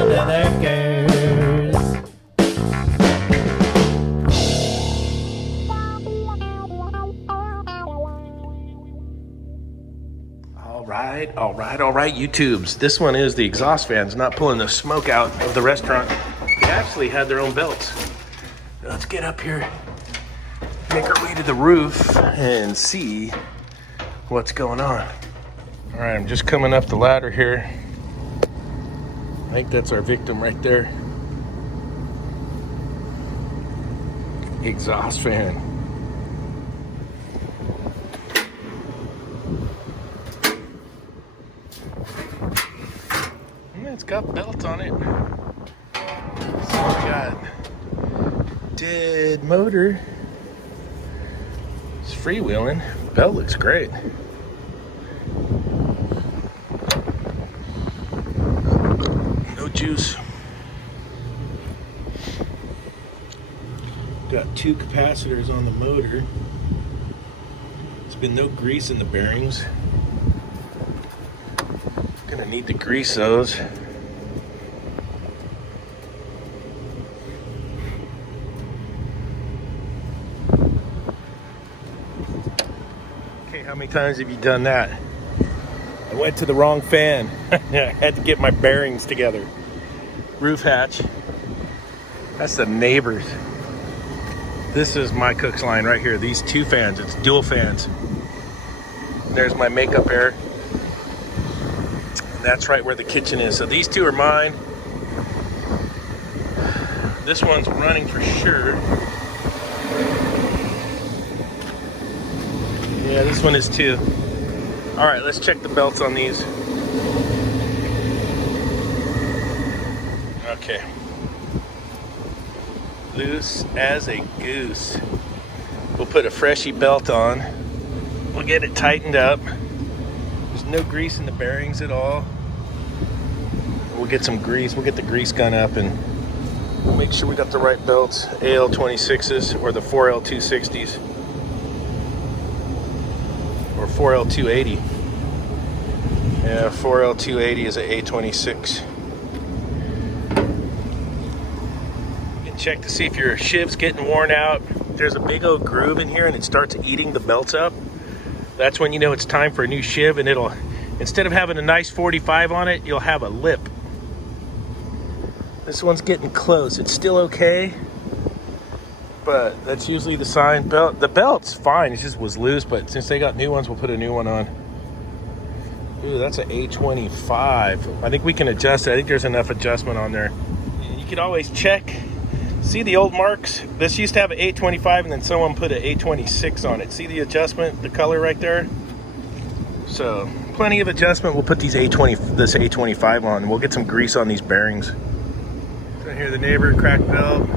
under the gears. All right, YouTubes. This one is the exhaust fans not pulling the smoke out of the restaurant. They actually had their own belts. Let's get up here, make our way to the roof, and see what's going on. All right, I'm just coming up the ladder here. I think that's our victim right there. Exhaust fan. It's got belts on it. So we got dead motor. It's freewheeling. Belt looks great. No juice. Got 2 capacitors on the motor. There's been no grease in the bearings. Gonna need to grease those. Okay, how many times have you done that? I went to the wrong fan. I had to get my bearings together. Roof hatch. That's the neighbors. This is my cook's line right here. These 2 fans, it's dual fans. There's my makeup air. That's right where the kitchen is. So these 2 are mine. This one's running for sure. Yeah, this one is too. All right, let's check the belts on these. Okay. Loose as a goose. We'll put a freshie belt on. We'll get it tightened up. There's no grease in the bearings at all. We'll get some grease. We'll get the grease gun up and we'll make sure we got the right belts. AL26s or the 4L260s or 4L280. Yeah, 4L280 is an A26. You can check to see if your shiv's getting worn out. There's a big old groove in here and it starts eating the belts up. That's when you know it's time for a new shiv, and it'll, instead of having a nice 45 on it, you'll have a lip. This one's getting close. It's still okay, but that's usually the sign. The belt's fine. It just was loose, but since they got new ones, we'll put a new one on. Ooh, that's an A25. I think we can adjust it. I think there's enough adjustment on there. You could always check. See the old marks? This used to have an A25 and then someone put an A26 on it. See the adjustment, the color right there? So plenty of adjustment. We'll put this A25 on. We'll get some grease on these bearings. Right here, the neighbor, cracked belt.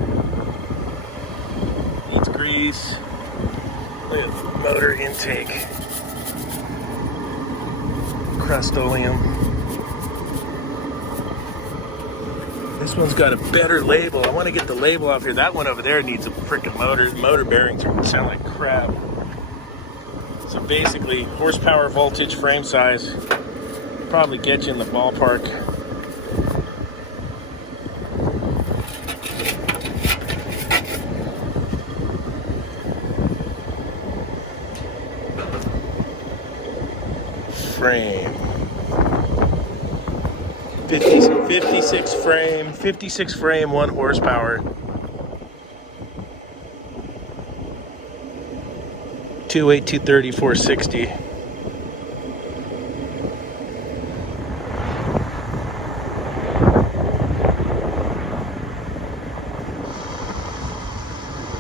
Needs grease. Look at the motor intake. Crust-Oleum. This one's got a better label. I want to get the label off here. That one over there needs a freaking motor. Motor bearings sound like crap. So basically, horsepower, voltage, frame size, probably get you in the ballpark. Frame. 56 frame, 1 horsepower. 208, 230, 460.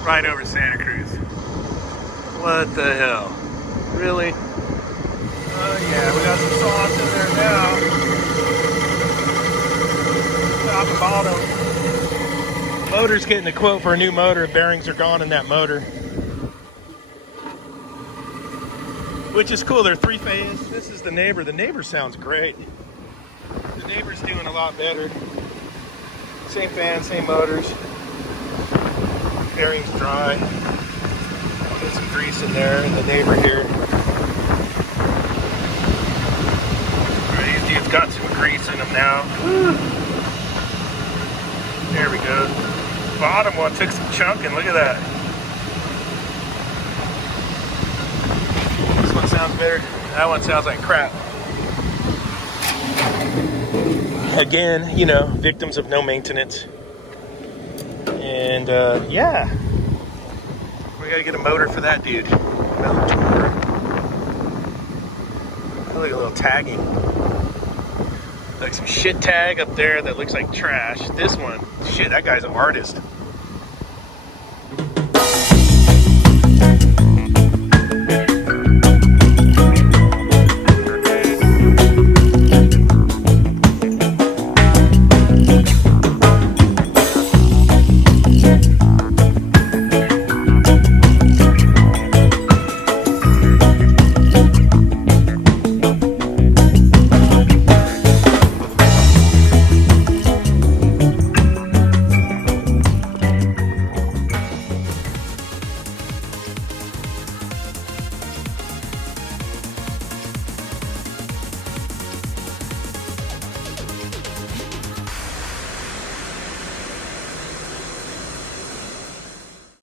Right over Santa Cruz. What the hell? Really? Oh yeah, we got some sauce in there now. Top and bottom. Motor's getting a quote for a new motor. Bearings are gone in that motor. Which is cool. They're 3-phase. This is the neighbor. The neighbor sounds great. The neighbor's doing a lot better. Same fan, same motors. Bearings dry. Put some grease in there. And the neighbor here. These dudes got some grease in them now. Woo. bottom one took some chunking. Look at that. This one sounds better. That one sounds like crap. Again, you know, victims of no maintenance. And yeah, we gotta get a motor for that dude. Motor. Look at a little tagging. Like some shit tag up there that looks like trash. This one, shit, that guy's an artist.